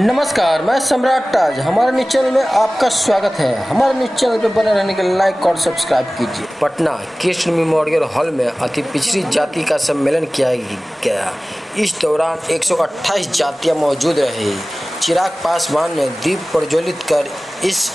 नमस्कार, मैं सम्राट ताज। हमारे न्यूज चैनल में आपका स्वागत है। हमारे न्यूज चैनल पर बने रहने के लिए लाइक और सब्सक्राइब कीजिए। पटना कृष्ण मेमोरियल हॉल में अति पिछड़ी जाति का सम्मेलन किया गया। इस दौरान 128 जातियां मौजूद रही। चिराग पासवान ने दीप प्रज्वलित कर इस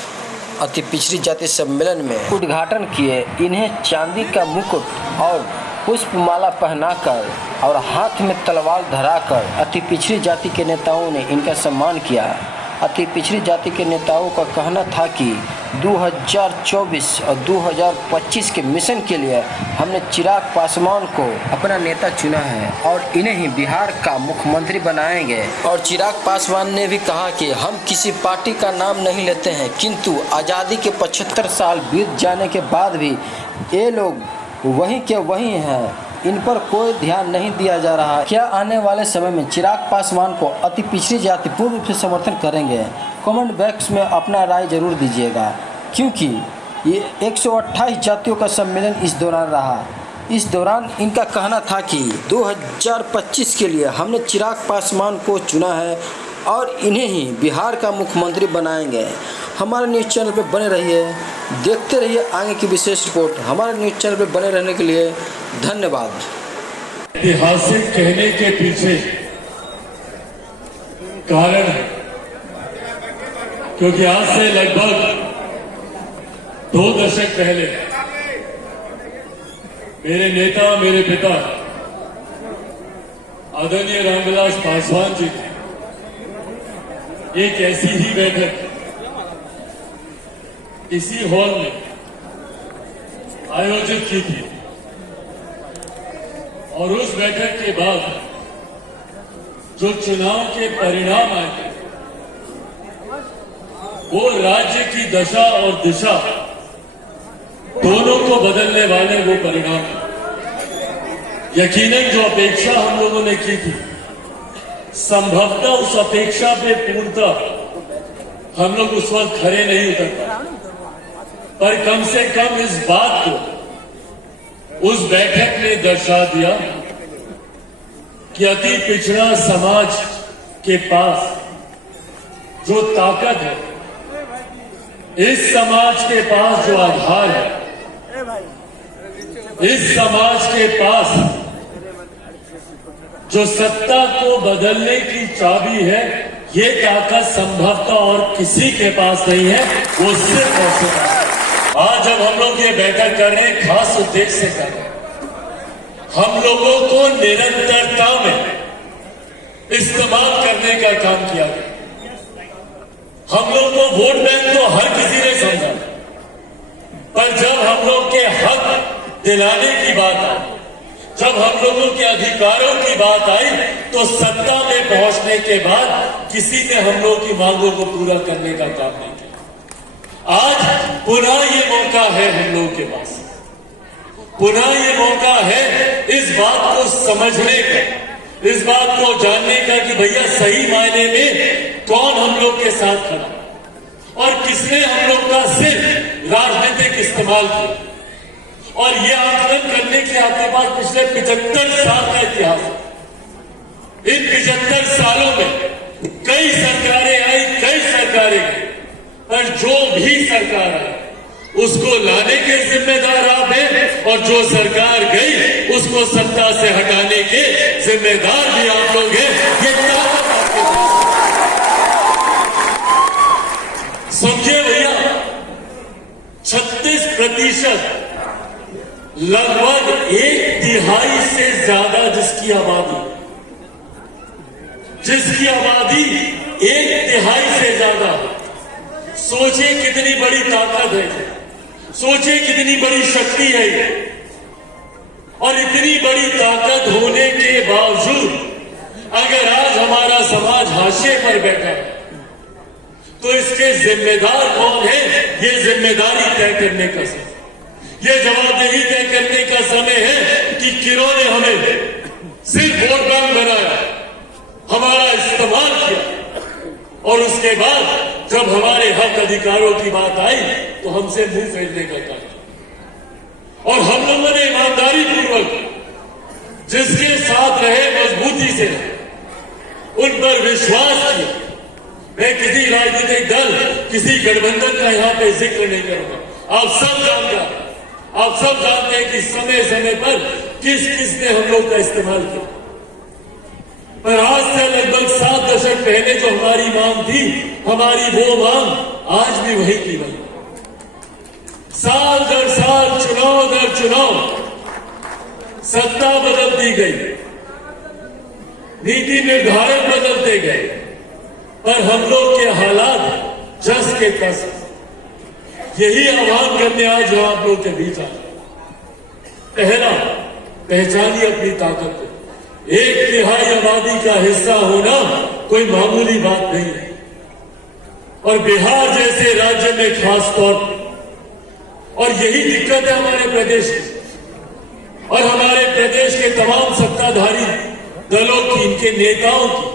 अति पिछड़ी जाति सम्मेलन में उद्घाटन किए। इन्हें चांदी का मुकुट और पुष्पमाला पहनाकर और हाथ में तलवार धराकर अति पिछड़ी जाति के नेताओं ने इनका सम्मान किया। अति पिछड़ी जाति के नेताओं का कहना था कि 2024 और 2025 के मिशन के लिए हमने चिराग पासवान को अपना नेता चुना है और इन्हें ही बिहार का मुख्यमंत्री बनाएंगे। और चिराग पासवान ने भी कहा कि हम किसी पार्टी का नाम नहीं लेते हैं, किंतु आज़ादी के 75 साल बीत जाने के बाद भी ये लोग वहीं के वहीं हैं, इन पर कोई ध्यान नहीं दिया जा रहा। क्या आने वाले समय में चिराग पासवान को अति पिछड़ी जाति पूर्ण रूप से समर्थन करेंगे? कमेंट बॉक्स में अपना राय जरूर दीजिएगा, क्योंकि ये 128 जातियों का सम्मेलन इस दौरान रहा। इस दौरान इनका कहना था कि 2025 के लिए हमने चिराग पासवान को चुना है और इन्हें ही बिहार का मुख्यमंत्री बनाएंगे। हमारे न्यूज़ चैनल पर बने रहिए, देखते रहिए आगे की विशेष रिपोर्ट। हमारे न्यूज़ चैनल पर बने रहने के लिए धन्यवाद। ऐतिहासिक कहने के पीछे कारण है, क्योंकि आज से लगभग 2 दशक पहले मेरे नेता, मेरे पिता आदरणीय रामविलास पासवान जी ने एक ऐसी ही बैठक इसी हॉल में आयोजित की थी और उस बैठक के बाद जो चुनाव के परिणाम आए वो राज्य की दशा और दिशा दोनों को बदलने वाले वो परिणाम। यकीनन जो अपेक्षा हम लोगों ने की थी, संभवतः उस अपेक्षा पे पूर्णतः हम लोग उस वक्त खरे नहीं उतर पाए, पर कम से कम इस बात को उस बैठक ने दर्शा दिया कि अति पिछड़ा समाज के पास जो ताकत है, इस समाज के पास जो आधार है, इस समाज के पास जो सत्ता को बदलने की चाबी है, ये ताकत संभवतः और किसी के पास नहीं है, वो सिर्फ और सिर्फ। आज जब हम लोग ये बैठक कर रहे हैं, खास उद्देश्य से कर रहे हैं, हम लोगों को निरंतरता में इस्तेमाल करने का काम किया गया। हम लोग को वोट बैंक तो हर किसी ने समझा, पर जब हम लोग के हक दिलाने की बात आई, जब हम लोगों के अधिकारों की बात आई, तो सत्ता में पहुंचने के बाद किसी ने हम लोग की मांगों को पूरा करने का काम नहीं किया। आज पुनः ये मौका है हम लोगों के पास, पुनः ये मौका है इस बात को समझने का, इस बात को जानने का कि भैया सही मायने में कौन हम लोग के साथ खड़ा और किसने हम लोग का सिर्फ राजनीतिक इस्तेमाल किया। और ये आकलन करने के आपके पास पिछले 75 साल का इतिहास है। इन 75 सालों में कई सरकारें आई, कई सरकारें गई, पर जो भी सरकार आई उसको लाने के जिम्मेदार आप हैं, और जो सरकार गई उसको सत्ता से हटाने के जिम्मेदार भी आप लोग हैं। ये ताकत आपके पास। समझिए भैया, 36% लगभग 1/3 से ज्यादा जिसकी आबादी 1/3 से ज्यादा। सोचिए कितनी बड़ी ताकत है, सोचिए कितनी बड़ी शक्ति है। और इतनी बड़ी ताकत होने के बावजूद अगर आज हमारा समाज हाशिए पर बैठा है, तो इसके जिम्मेदार कौन है? ये जिम्मेदारी तय करने का समय, ये जवाबदेही तय करने का समय है कि किन्होंने हमें सिर्फ वोट बैंक बनाया, हमारा इस्तेमाल किया, और उसके बाद जब हमारे हक अधिकारों की बात आई तो हमसे मुंह फेरने का काम किया। और हम लोगों ने ईमानदारी पूर्वक जिसके साथ रहे, मजबूती से उन पर विश्वास किया, मैं किसी राजनीतिक दल, किसी गठबंधन का यहाँ पे जिक्र नहीं करूंगा। आप सब जानते हैं कि समय समय पर किस किस ने हम लोग का इस्तेमाल किया। पर आज से लगभग 7 दशक पहले जो हमारी मांग थी, हमारी वो मांग आज भी वही की गई। साल दर साल, चुनाव दर चुनाव सत्ता बदल दी गई, नीति निर्धारक बदलते गए, पर हम लोग के हालात जस के तस। यही आह्वान करने आज जो आप लोग के बीच आ, पहला, पहचानिए अपनी ताकत को। 1/3 आबादी का हिस्सा होना कोई मामूली बात नहीं है, और बिहार जैसे राज्य में खास तौर पर। और यही दिक्कत है हमारे प्रदेश की और हमारे प्रदेश के तमाम सत्ताधारी दलों की, इनके नेताओं की,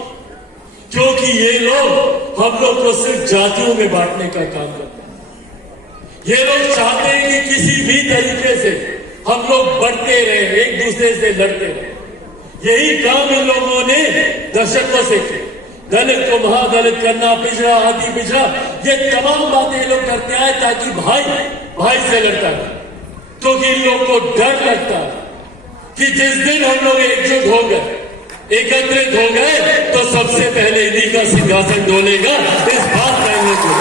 क्योंकि ये लोग हम लोग को सिर्फ जातियों में बांटने का काम करते हैं। ये लोग चाहते हैं कि किसी भी तरीके से हम लोग बढ़ते रहे, एक दूसरे से लड़ते रहे। यही काम इन लोगों ने दशकों से किया। दलित को महादलित करना, पिछड़ा आदि पिछड़ा, ये तमाम बातें ये लोग करते आए ताकि भाई भाई से लड़ता है। क्योंकि इन लोग को डर लगता है कि जिस दिन हम लोग एकजुट हो गए, एकत्रित हो गए, तो सबसे पहले इन्हीं का सिंहासन डोलेगा। इस बात का इन्हें को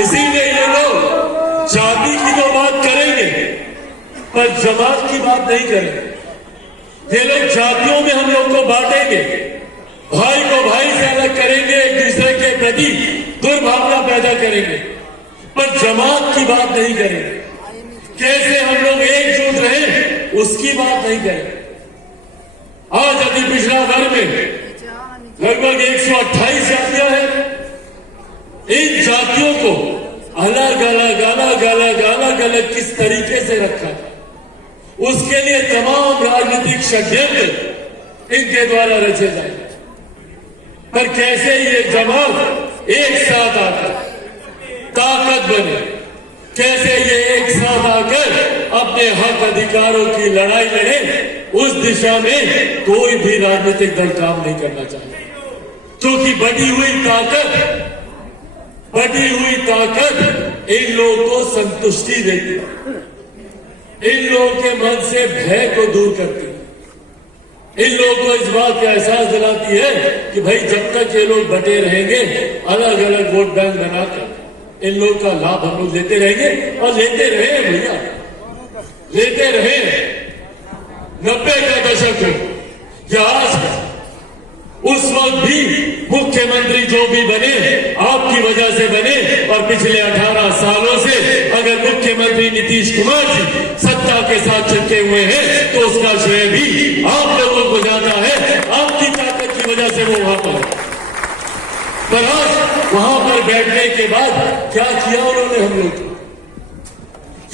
इसीलिए ये लोग जाति की तो बात करेंगे, पर जमात की बात नहीं करेंगे। ये लोग जातियों में हम लोग को बांटेंगे, भाई को भाई से अलग करेंगे, एक दूसरे के प्रति दुर्भावना पैदा करेंगे, पर जमात की बात नहीं करेंगे। कैसे हम लोग एकजुट रहे उसकी बात नहीं करेंगे। आज अति पिछड़ा वर्ग में लगभग 128 जातियां हैं। इन जातियों को अलग अलग किस तरीके से रखा, उसके लिए तमाम राजनीतिक षड्यंत्र इनके द्वारा रचे जाए। पर कैसे ये जमात एक साथ आकर ताकत बने, कैसे ये एक साथ आकर अपने हक अधिकारों की लड़ाई लड़े, उस दिशा में कोई भी राजनीतिक दल काम नहीं करना चाहिए। क्योंकि बढ़ी हुई ताकत इन लोगों को संतुष्टि देती है, इन लोगों के मन से भय को दूर करती है, इन लोगों को इस बात का एहसास दिलाती है कि भाई जब तक ये लोग बटे रहेंगे, अलग अलग वोट बैंक बनाकर इन लोग का लाभ हम लोग लेते रहेंगे। और लेते रहे भैया, लेते रहे। 90 का दशक हो या आज, उस वक्त भी मुख्यमंत्री जो भी बने आपकी वजह से बने। और पिछले 18 सालों से अगर मुख्यमंत्री नीतीश कुमार जी सत्ता के साथ चिपके हुए हैं, तो उसका श्रेय भी आप लोगों को जाता है। आपकी ताकत की वजह से वो वहां पर आज वहां पर बैठने के बाद क्या किया उन्होंने हम लोग को,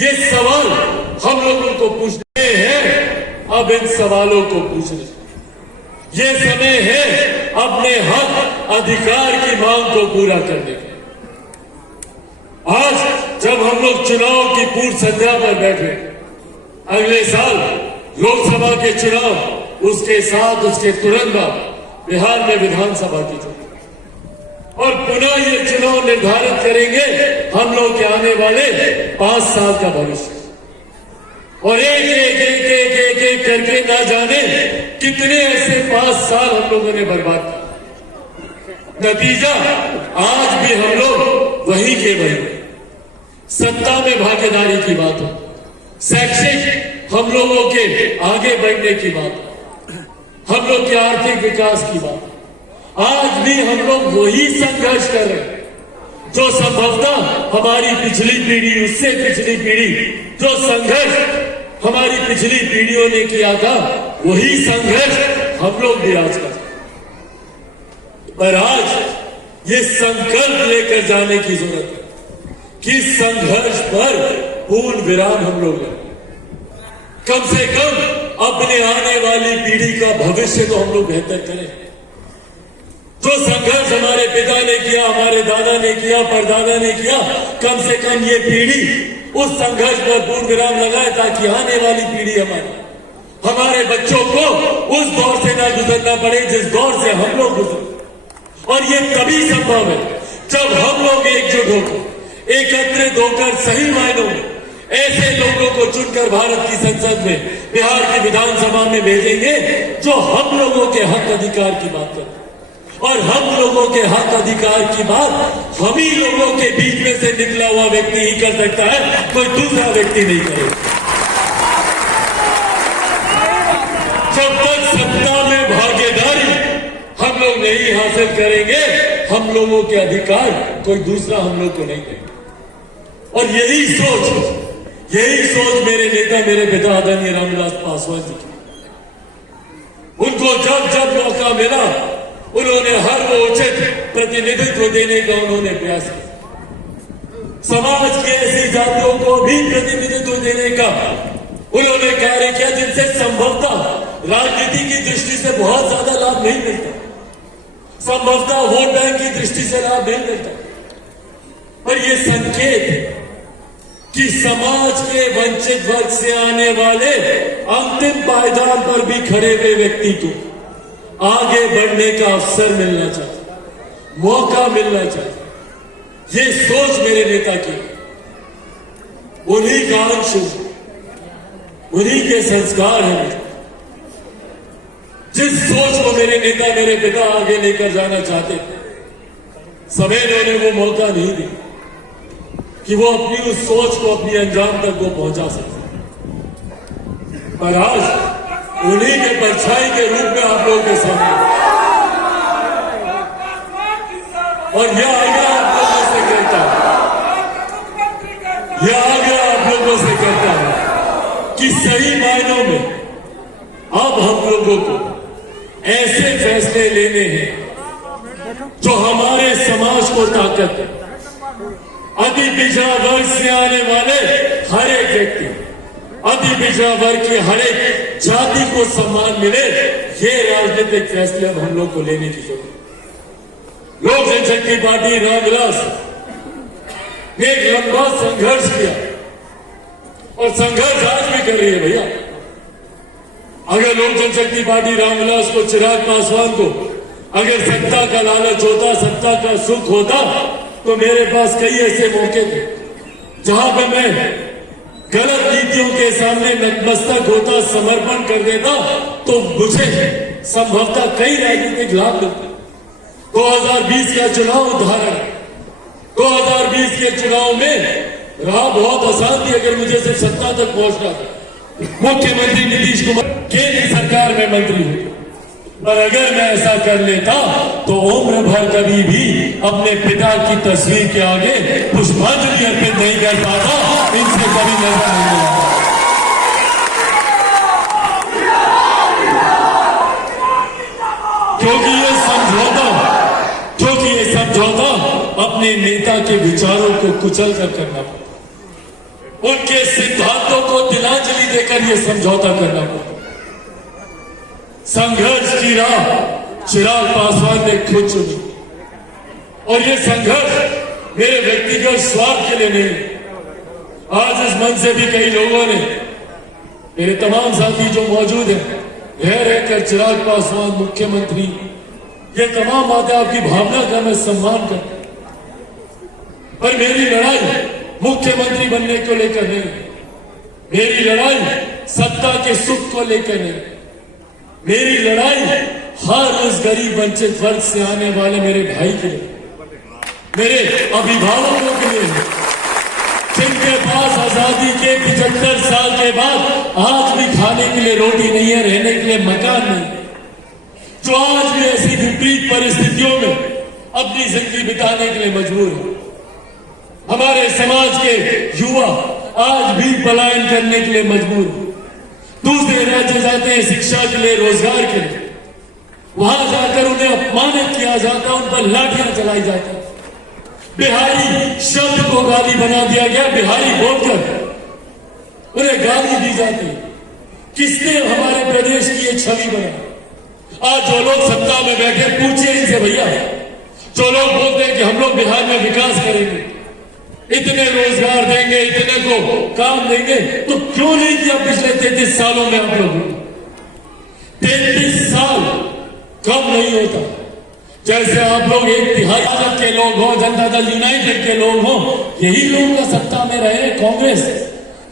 ये सवाल हम लोगों को पूछने हैं। अब इन सवालों को पूछने ये समय है अपने हक अधिकार की मांग को पूरा करने का। आज जब हम लोग चुनाव की पूर्व संध्या पर बैठे, अगले साल लोकसभा के चुनाव, उसके साथ उसके तुरंत बाद बिहार में विधानसभा की चुनाव, और पुनः ये चुनाव निर्धारित करेंगे हम लोग के आने वाले 5 साल का भविष्य। और एक करके ना जाने कितने ऐसे 5 साल हम लोगों ने बर्बाद किया। नतीजा आज भी हम लोग वही के वही। सत्ता में भागीदारी की बात हो, शैक्षिक हम लोगों के आगे बढ़ने की बात, हम लोग के आर्थिक विकास की बात, आज भी हम लोग वही संघर्ष कर रहे हैं जो संभवतः हमारी पिछली पीढ़ी, उससे पिछली पीढ़ी, जो संघर्ष हमारी पिछली पीढ़ियों ने किया था, वही संघर्ष हम लोग भी आज कर। पर आज ये संकल्प लेकर जाने की जरूरत है कि संघर्ष पर पूर्ण विराम हम लोग लें। कम से कम अपने आने वाली पीढ़ी का भविष्य तो हम लोग बेहतर करें। जो संघर्ष हमारे पिता ने किया, हमारे दादा ने किया, परदादा ने किया, कम से कम ये पीढ़ी उस संघर्ष पर पूर्ण विराम लगाए ताकि आने वाली पीढ़ी हमारे बच्चों को उस दौर से ना गुजरना पड़े जिस दौर से हम लोग गुजरे। और ये तभी संभव है जब हम लोग एकजुट होकर, एकत्रित होकर सही मायनों में ऐसे लोगों को चुनकर भारत की संसद में, बिहार की विधानसभा में भेजेंगे जो हम लोगों के हक अधिकार की बात करें। और हम लोगों के हक अधिकार की बात हम ही लोगों के बीच में से निकला हुआ व्यक्ति ही कर सकता है, कोई दूसरा व्यक्ति नहीं करेगा। जब तक सत्ता में भागीदारी हम लोग नहीं हासिल करेंगे, हम लोगों के अधिकार कोई दूसरा हम लोग को नहीं देगा। और यही सोच मेरे नेता, मेरे पिता आदरणीय रामविलास पासवान जी की। उनको जब जब मौका मिला उन्होंने हर वो उचित प्रतिनिधित्व देने का उन्होंने प्रयास किया। समाज की ऐसी जातियों को भी प्रतिनिधित्व देने का उन्होंने कार्य किया जिनसे संभवतः राजनीति की दृष्टि से बहुत ज्यादा लाभ नहीं मिलता, संभवतः वोट बैंक की दृष्टि से लाभ नहीं मिलता, पर यह संकेत है कि समाज के वंचित वर्ग से आने वाले अंतिम पायदान पर भी खड़े हुए व्यक्ति को आगे बढ़ने का अवसर मिलना चाहिए, मौका मिलना चाहिए। ये सोच मेरे नेता की, उन्हीं का अंश, उन्हीं के संस्कार हैं। जिस सोच को मेरे नेता, मेरे पिता आगे लेकर जाना चाहते थे, समय ने उन्हें वो मौका नहीं दिया कि वो अपनी उस सोच को अपनी अंजाम तक वो पहुंचा सके। पर आज उन्हीं के परछाई के रूप में आप लोगों के सामने, और यह आगे आप लोगों से कहता है, यह आगे आप लोगों से कहता है कि सही मायनों में अब हम लोगों को ऐसे फैसले लेने हैं जो हमारे समाज को ताकत है। अति पिछड़ा वर्ग से आने वाले हर एक व्यक्ति, अति पिछड़ा वर्ग की हर एक जाति को सम्मान मिले, ये राजनीतिक फैसले हम लोग को लेने की जरूरत है। लोक जनशक्ति पार्टी रामविलास ने एक लंबा संघर्ष किया और संघर्ष आज भी कर रही है भैया। अगर लोक जनशक्ति पार्टी रामविलास को, चिराग पासवान को अगर सत्ता का लालच होता, सत्ता का सुख होता, तो मेरे पास कई ऐसे मौके थे जहां पर मैं गलत नीतियों के सामने नतमस्तक होता, समर्पण कर देता, तो मुझे संभवतः कई राजनीतिक लाभ मिलते। 2020 का चुनाव उदाहरण, 2020 के चुनाव में राह बहुत आसान थी अगर मुझे सिर्फ सत्ता तक पहुंचना था। मुख्यमंत्री नीतीश कुमार केंद्र सरकार में मंत्री हुए, पर अगर मैं ऐसा कर लेता तो उम्र भर कभी भी अपने पिता की तस्वीर के आगे पुष्पांजलि अर्पित नहीं कर पाता, इनसे कभी नजर नहीं मिलता। क्योंकि ये समझौता अपने नेता के विचारों को कुचल कर करना पड़ता, उनके सिद्धांतों को तिलांजलि देकर यह समझौता करना पड़ता। संघर्ष की राह चिराग पासवान ने खुद चुनी, और यह संघर्ष मेरे व्यक्तिगत स्वार्थ के लिए नहीं। आज इस मंच से भी कई लोगों ने, मेरे तमाम साथी जो मौजूद हैं, रह रहकर चिराग पासवान मुख्यमंत्री, ये तमाम बातें आपकी भावना का मैं सम्मान करता हूं, पर मेरी लड़ाई मुख्यमंत्री बनने को लेकर नहीं, मेरी लड़ाई सत्ता के सुख को लेकर नहीं, मेरी लड़ाई हर उस गरीब वंचित वर्ग से आने वाले मेरे भाई के लिए, मेरे अभिभावकों के लिए, जिनके पास आजादी के 75 साल के बाद आज भी खाने के लिए रोटी नहीं है, रहने के लिए मकान नहीं, जो आज भी ऐसी विपरीत परिस्थितियों में अपनी जिंदगी बिताने के लिए मजबूर है। हमारे समाज के युवा आज भी पलायन करने के लिए मजबूर है, दूसरे राज्य जाते हैं शिक्षा के लिए, रोजगार के लिए, वहां जाकर उन्हें अपमानित किया जाता, उन पर लाठियां चलाई जाती, बिहारी शब्द को गाली बना दिया गया, बिहारी बोलकर उन्हें गाली दी जाती। किसने हमारे प्रदेश की ये छवि बनाई? आज जो लोग सत्ता में बैठे, पूछिए इनसे भैया, जो लोग बोलते हैं कि हम लोग बिहार में विकास करेंगे, इतने रोजगार देंगे, इतने को काम देंगे, तो क्यों नहीं किया पिछले 33 सालों में आप लोगों? 33 साल कम नहीं होता। जैसे आप लोग एक तिहाई के लोग हो, जनता दल यूनाइटेड के लोग हो, यही लोग का सत्ता में रहे कांग्रेस,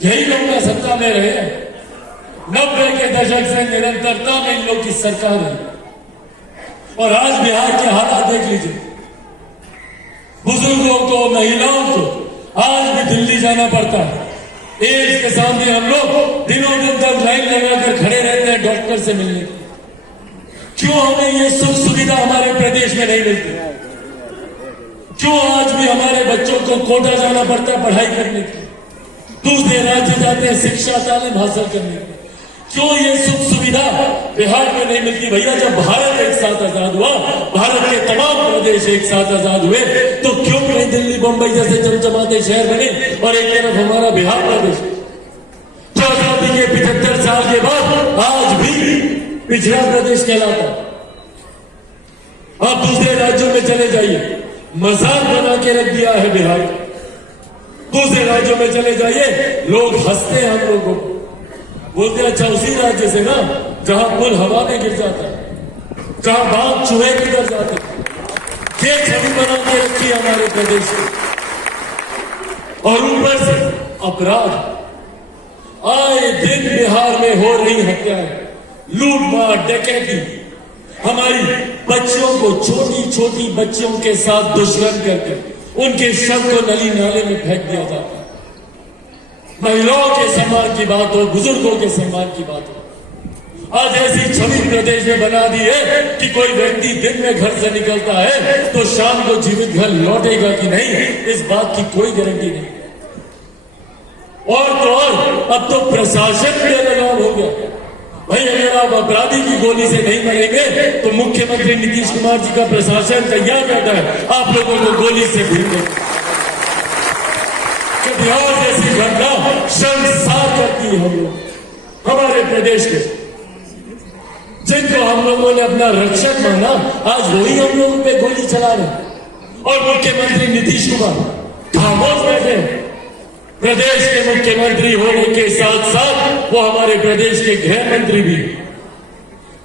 यही लोग का सत्ता में रहे। 90 के दशक से निरंतरता में इन लोग की सरकार है। और आज बिहार के हालात देख लीजिए, बुजुर्गों को, महिलाओं को आज भी दिल्ली जाना पड़ता है। एम्स के सामने हम लोग दिनों दिन तक लाइन लगाकर खड़े रहते हैं डॉक्टर से मिलने के। क्यों हमें ये सुख सुविधा हमारे प्रदेश में नहीं मिलती? क्यों आज भी हमारे बच्चों को कोटा जाना पड़ता है पढ़ाई करने के लिए, दूसरे राज्य जाते हैं शिक्षा तालीम हासिल करने के लिए? क्यों ये सुख सुविधा बिहार में नहीं मिलती? भैया, जब भारत एक साथ आजाद हुआ, भारत के तमाम प्रदेश एक साथ आजाद हुए, तो क्यों कहीं दिल्ली बंबई जैसे चमचमाते शहर बने और एक तरफ हमारा बिहार प्रदेश जो आजादी के 75 साल के बाद आज भी पिछड़ा प्रदेश कहलाता? आप दूसरे राज्यों में चले जाइए, मजाक बना के रख दिया है बिहार। दूसरे राज्यों में चले जाइए, लोग हंसते हैं हम लोगों को, बोलते हैं अच्छा उसी राज्य से ना जहां पुल हवा में गिर जाता है, जहां बाघ चूहे गुजर जाते हैं। ये छवि बना के रखी है हमारे प्रदेश में। और ऊपर से अपराध, आए दिन बिहार में हो रही हत्याएं, लूटमार, डकैती, हमारी बच्चियों को, छोटी छोटी बच्चियों के साथ दुष्कर्म करके उनके शव को नली नाले में फेंक दिया जाता है। महिलाओं के सम्मान की बात हो, बुजुर्गों के सम्मान की बात हो, आज ऐसी छवि प्रदेश में बना दी है कि कोई व्यक्ति दिन में घर से निकलता है तो शाम को जीवित घर लौटेगा कि नहीं, इस बात की कोई गारंटी नहीं। और तो और अब तो प्रशासन भी अलगाव हो गया। भाई, अगर आप अपराधी की गोली से नहीं मरेंगे तो मुख्यमंत्री नीतीश कुमार जी का प्रशासन तैयार रहता है आप लोगों को गोली से भूलने। बिहार जैसी घटना शर्मसार करती है हम लोग, हमारे प्रदेश के जिनको हम लोगों ने अपना रक्षक माना, आज वही हम लोगों पे गोली चला रहे। और मुख्यमंत्री नीतीश कुमार खामोश बैठे। प्रदेश के मुख्यमंत्री होने के साथ साथ वो हमारे प्रदेश के गृह मंत्री भी।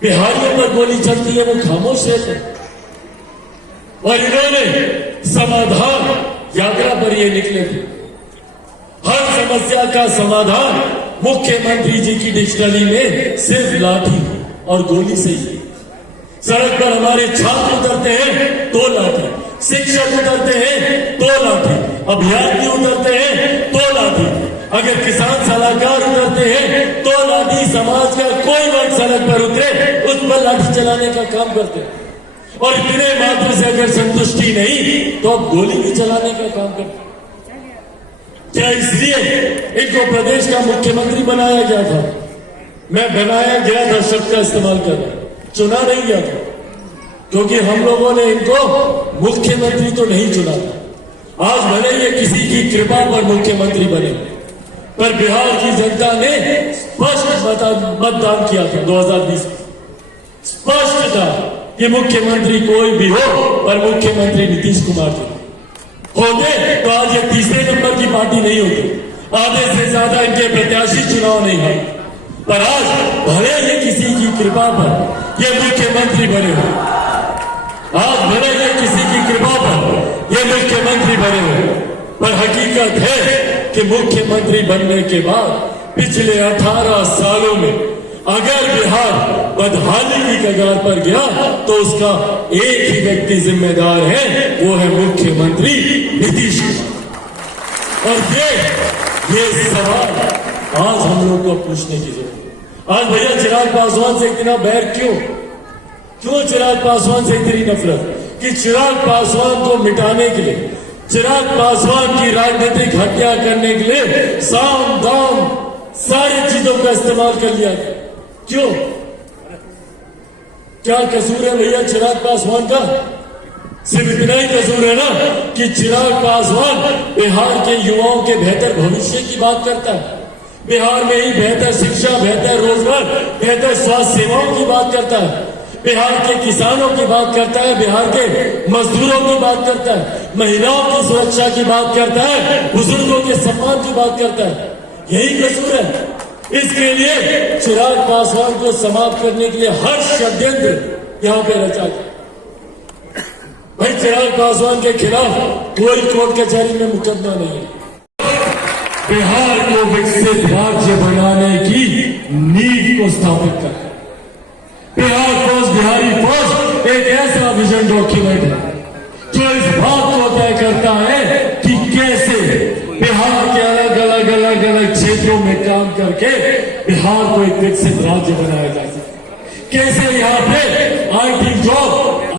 बिहारियों पर गोली चलती है, वो खामोश रहते। और इन्होंने समाधान यात्रा पर ये निकले थे। हर समस्या का समाधान मुख्यमंत्री जी की डिक्शनरी में सिर्फ लाठी और गोली से ही। सड़क पर हमारे छात्र उतरते हैं तो लाठी, शिक्षक उतरते हैं तो लाठी, अभ्यर्थी उतरते हैं तो लाठी, अगर किसान सलाहकार उतरते हैं तो लाठी। समाज का कोई वर्ग सड़क पर उतरे उस पर लाठी चलाने का काम करते हैं। और इतने मात्र से अगर संतुष्टि नहीं तो अब गोली भी चलाने का काम करते हैं। क्या इसलिए इनको प्रदेश का मुख्यमंत्री बनाया गया था? मैं बनाया गया था शब्द का इस्तेमाल कर रहा, चुना नहीं गया था, क्योंकि हम लोगों ने इनको मुख्यमंत्री तो नहीं चुना था। आज भले ये किसी की कृपा पर मुख्यमंत्री बने, पर बिहार की जनता ने स्पष्ट मतदान किया था 2020 में। स्पष्ट था कि मुख्यमंत्री कोई भी हो, पर मुख्यमंत्री नीतीश कुमार जी होते तो आज ये तीसरे नंबर की पार्टी नहीं होती, आधे से ज्यादा इनके प्रत्याशी चुनाव नहीं है। पर आज भले ये किसी की कृपा पर ये मुख्यमंत्री बने हो, आज भले ये किसी की कृपा पर ये मुख्यमंत्री बने हो, पर हकीकत है कि मुख्यमंत्री बनने के बाद पिछले 18 सालों में अगर बिहार बदहाली की कगार पर गया तो उसका एक ही व्यक्ति जिम्मेदार है, वो है मुख्यमंत्री नीतीश कुमार। और ये सवाल आज हम लोग को पूछने की जरूरत है। आज भैया चिराग पासवान से इतना बैर क्यों चिराग पासवान से इतनी नफरत कि चिराग पासवान को मिटाने के लिए, चिराग पासवान की राजनीतिक हत्या करने के लिए साम दाम सारी चीजों का इस्तेमाल कर लिया गया। क्यों? क्या कसूर है भैया चिराग पासवान का? सिर्फ इतना ही कसूर है ना कि चिराग पासवान बिहार के युवाओं के बेहतर भविष्य की बात करता है, बिहार में ही बेहतर शिक्षा, बेहतर रोजगार, बेहतर स्वास्थ्य सेवाओं की बात करता है, बिहार के किसानों की बात करता है, बिहार के मजदूरों की बात करता है, महिलाओं की सुरक्षा की बात करता है, बुजुर्गों के सम्मान की बात करता है। यही कसूर है। इसके लिए चिराग पासवान को समाप्त करने के लिए हर षड्यंत्र यहां पे रचा गया। भाई चिराग पासवान के खिलाफ कोई कोर्ट कचहरी में मुकदमा नहीं है। बिहार को विकसित राज्य बनाने की नींव को स्थापित कर बिहार फर्स्ट बिहारी फर्स्ट एक ऐसा विजन डॉक्यूमेंट है जो इस बात को तय करता है कि कैसे बिहार के अलग अलग क्षेत्रों में काम करके बिहार को एक विकसित राज्य बनाया जा सकता है। कैसे यहाँ पे आईटी जॉब